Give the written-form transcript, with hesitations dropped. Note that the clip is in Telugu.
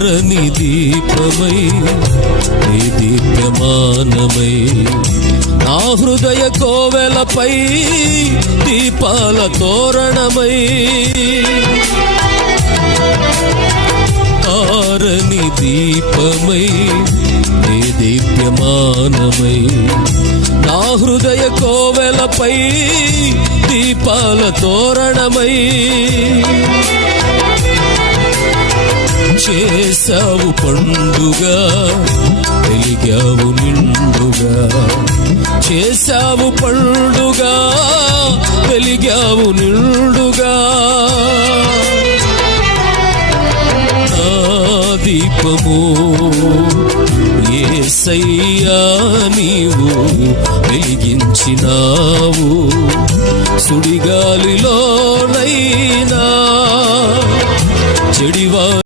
ఆరని దీపమై నీ దీప్యమానమై నా హృదయ కోవెలపై దీపాల తోరణమై ఆరని దీపమై నీ దీప్యమానమై నా హృదయ కోవెలపై దీపాల తోరణమై చేసావు పండుగ వెలిగావు నిండుగా చేసావు పండుగ వెలిగావు నిండుగా నా దీపము యేసయ్యా నీవు వెలిగించినావు సుడిగాలిలోనైనా చెడివా